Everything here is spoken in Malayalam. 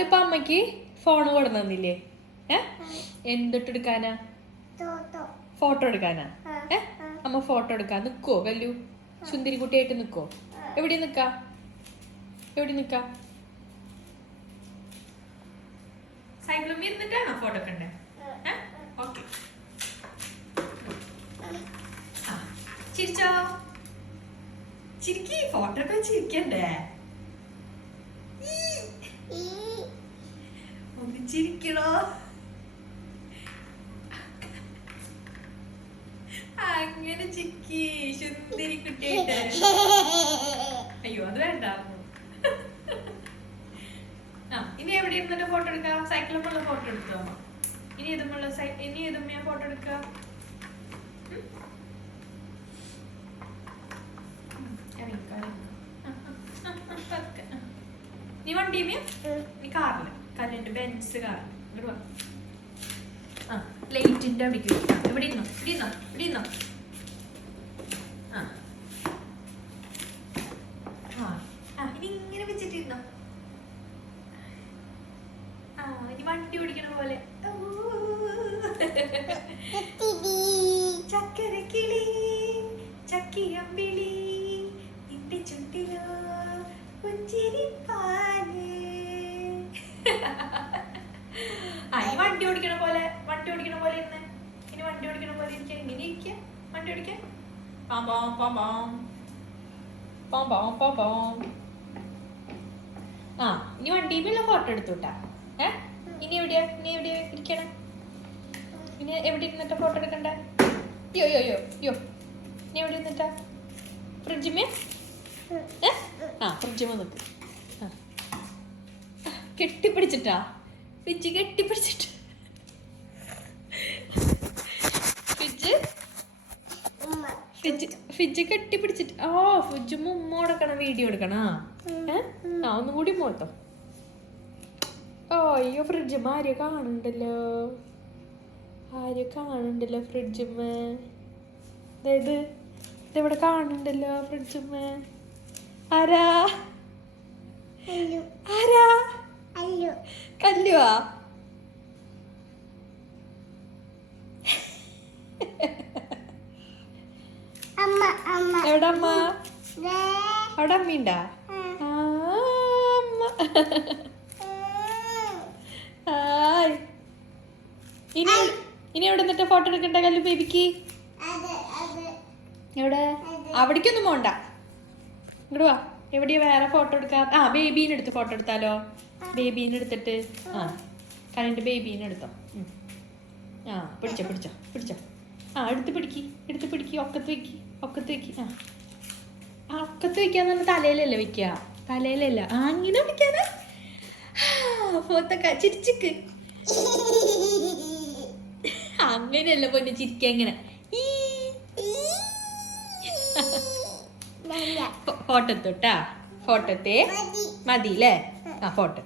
ഇപ്പൊ അമ്മയ്ക്ക് ഫോൺ കൊടുന്നില്ലേ ഏ? എന്തിട്ടെടുക്കാനാ? ഫോട്ടോ എടുക്കാനാ? ഏ? അമ്മ ഫോട്ടോ എടുക്കാൻ നിക്കോ കല്ലു സുന്ദരി കുട്ടിയായിട്ട് നിക്കോ? എവിടെ നിക്ക? എവിടെ നിക്ക? സൈക്കിളും ഇരുന്നിട്ടാണോ ഫോട്ടോ ഓക്കെ. ചിരിച്ചോ? ചിരിക്കി ഫോട്ടോ ഒക്കെ ചിരിക്കണ്ടേ? ഈ, ചിരിക്കണോ അങ്ങനെ ചിക്കി സുന്ദരി കുട്ടിയായിട്ട്. അയ്യോ അത് വേണ്ട. ആ ഇനി എവിടെ ഇരുന്നിട്ട് ഫോട്ടോ എടുക്കാം? സൈക്കിളുമുള്ള ഫോട്ടോ എടുത്തോ? ഇനി ഏതുമുള്ള ഇനി ഏതുമ്മയാ ഫോട്ടോ എടുക്കാം. നീ വണ്ടിയും നീ കാറിൽ. കല്ലിന്റെ ബെൻസ് കാറിൽ ഇങ്ങോട്ട് ആ പ്ലേറ്റിന്റെ അവിടേക്ക്. ഇവിടെ ഇരുന്നോ ഇവിടെ ഇരുന്നോ ഇവിടെ ഇരുന്നോ. ആ. ആ ഇനി ഇങ്ങനെ വെച്ചിട്ടിരുന്നോ ആ ഇനി വണ്ടി ഓടിക്കണ പോലെ. ചക്കര വണ്ടി ഓടിക്കണ പോലെ ഇരിക്കുക ഇങ്ങനെ ഇരിക്കുക വണ്ടി ഓടിക്കാൻ പാമ്പാം പാമ്പാം പാമ്പാം പാമ്പാം ആ ഇനി വണ്ടിയുമുള്ള ഫോട്ടോ എടുത്തുട്ടാ. ഏ? ഇനി എവിടെയാ? ഇനി എവിടെയാ ഇരിക്കണം? ഇനി എവിടെ ഇരുന്നിട്ടാ ഫോട്ടോ എടുക്കണ്ട? യോ യോ യോ യോ ഇനി എവിടെ ഇരുന്നിട്ടാ? ഫ്രിഡ്ജിമേ ഏ? ആ ഫ്രിഡ്ജിമേ നിൽക്ക് കെട്ടിപ്പിടിച്ചിട്ടാ. ഫ്രിഡ്ജ് കെട്ടിപ്പിടിച്ചിട്ട്. ഫ്രിഡ്ജ് ഫ്രിഡ്ജ് കെട്ടിപ്പിടിച്ചിട്ട് ഓ ഫുജ് മുമ്മ എടുക്കണം വീഡിയോ എടുക്കണ? ആ ഒന്നും കൂടി മോട്ടോ ഓ അയ്യോ ഫ്രിഡ്ജ് ആര്യ കാണുന്നുണ്ടല്ലോ? ആര്യ കാണുന്നുണ്ടല്ലോ ഫ്രിഡ്ജുമ്മ അതായത് ഇതെവിടെ കാണുന്നുണ്ടല്ലോ ഫ്രിഡ്ജുമ്മ ആരാ? ആരാ? കല്ലുവാ? എവിടെ അമ്മ. അവിടെ അമ്മയുണ്ടാ? ഇനി ഇനി എവിടെ നിന്നിട്ട് ഫോട്ടോ എടുക്കണ്ട കല്ലു ബേബിക്ക്? എവിടെ? അവിടേക്കൊന്നും പോണ്ട. ഇങ്ങോട്ട് വാ. എവിടെയാ വേറെ ഫോട്ടോ എടുക്കാ? ആ ബേബീനെ എടുത്ത് ഫോട്ടോ എടുത്താലോ? ബേബീനെ എടുത്തിട്ട് ആ. കണ്ണിന്റെ ബേബീനെ എടുത്തോ. ആ പിടിച്ചോ പിടിച്ചോ പിടിച്ചോ. ആ എടുത്ത് പിടിക്ക് എടുത്ത് പിടിക്ക് ഒക്കത്ത് വെക്ക്. ഒക്കത്ത് വെക്കുക ആ ഒക്കത്ത് വെക്കാന്ന് പറഞ്ഞാൽ തലയിലല്ല വെക്കുക? തലയിലല്ല. ആ ഇങ്ങനെ വെക്കാനാ. പോത്തൊക്കെ ചിരിച്ചിക്ക്. അങ്ങനെയല്ല പൊന്നെ ചിരിക്ക എങ്ങനെ ഫോട്ടോ തൊട്ടാ ഫോട്ടോത്തെ മതി. അല്ലേ ആ ഫോട്ടോ.